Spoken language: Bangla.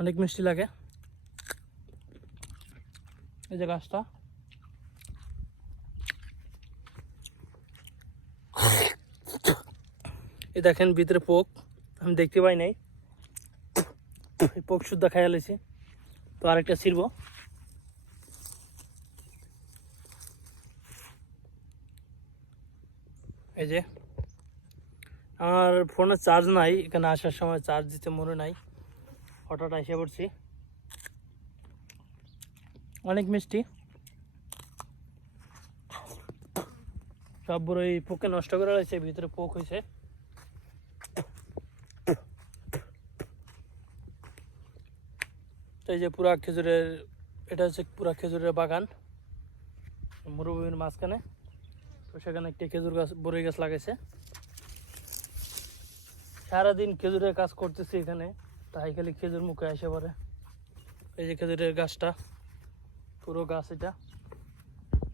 অনেক মিষ্টি লাগে। এই যে গাছটা। এই দেখেন ভিতরে পোক, আমি দেখতে পাই নাই। পোক শুদ্ধ খাইয়া লেছি তো আরেকটা ছিড়বো। এই যে। আমার ফোনে চার্জ নাই, এখানে আসার সময় চার্জ দিতে মনে নাই। হঠাৎ এসে পড়ছি। অনেক মিষ্টি। সব বড় এই পোকে নষ্ট করে রয়েছে ভিতরে পোক হয়েছে। এই যে পুরা খেজুরের এটা হচ্ছে পুরা খেজুরের বাগান মরুভূমির মাঝখানে। তো সেখানে একটি খেজুর গাছ বড়ই গাছ লাগাইছে। সারাদিন খেজুরের কাজ করতেছি এখানে। তাই খালি খেজুর মুখে আসে পরে। এই যে খেজুরের গাছটা পুরো গাছ এটা।